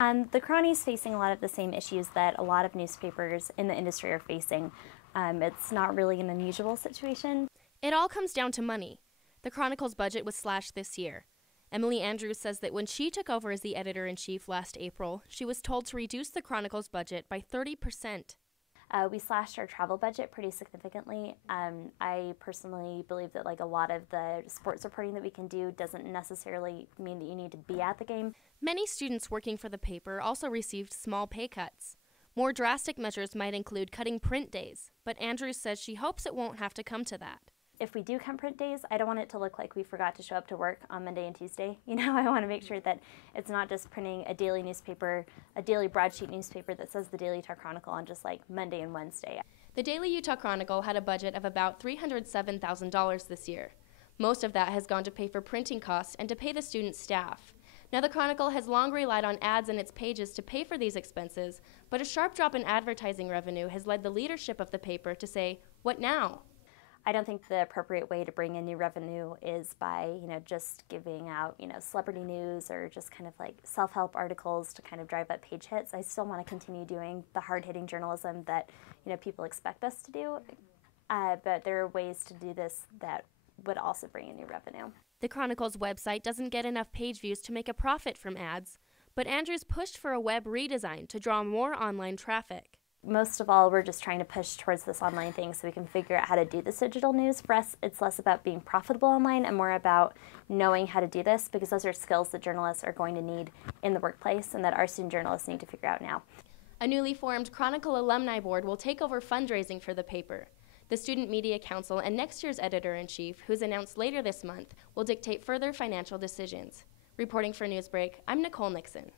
The Chrony is facing a lot of the same issues that a lot of newspapers in the industry are facing. It's not really an unusual situation. It all comes down to money. The Chronicle's budget was slashed this year. Emily Andrews says that when she took over as the editor-in-chief last April, she was told to reduce the Chronicle's budget by 30%. We slashed our travel budget pretty significantly. I personally believe that a lot of the sports reporting that we can do doesn't necessarily mean that you need to be at the game. Many students working for the paper also received small pay cuts. More drastic measures might include cutting print days, but Andrews says she hopes it won't have to come to that. If we do cut print days, I don't want it to look like we forgot to show up to work on Monday and Tuesday. I want to make sure that it's not just printing a daily newspaper, a daily broadsheet newspaper that says the Daily Utah Chronicle on just Monday and Wednesday. The Daily Utah Chronicle had a budget of about $307,000 this year. Most of that has gone to pay for printing costs and to pay the student staff. Now, the Chronicle has long relied on ads in its pages to pay for these expenses, but a sharp drop in advertising revenue has led the leadership of the paper to say, "What now?" I don't think the appropriate way to bring in new revenue is by, just giving out, celebrity news or just self-help articles to drive up page hits. I still want to continue doing the hard-hitting journalism that, people expect us to do. But there are ways to do this that would also bring in new revenue. The Chronicle's website doesn't get enough page views to make a profit from ads, but Andrews pushed for a web redesign to draw more online traffic. Most of all, we're just trying to push towards this online thing so we can figure out how to do this digital news. For us, it's less about being profitable online and more about knowing how to do this, because those are skills that journalists are going to need in the workplace and that our student journalists need to figure out now. A newly formed Chronicle Alumni Board will take over fundraising for the paper. The Student Media Council and next year's editor-in-chief, who's announced later this month, will dictate further financial decisions. Reporting for Newsbreak, I'm Nicole Nixon.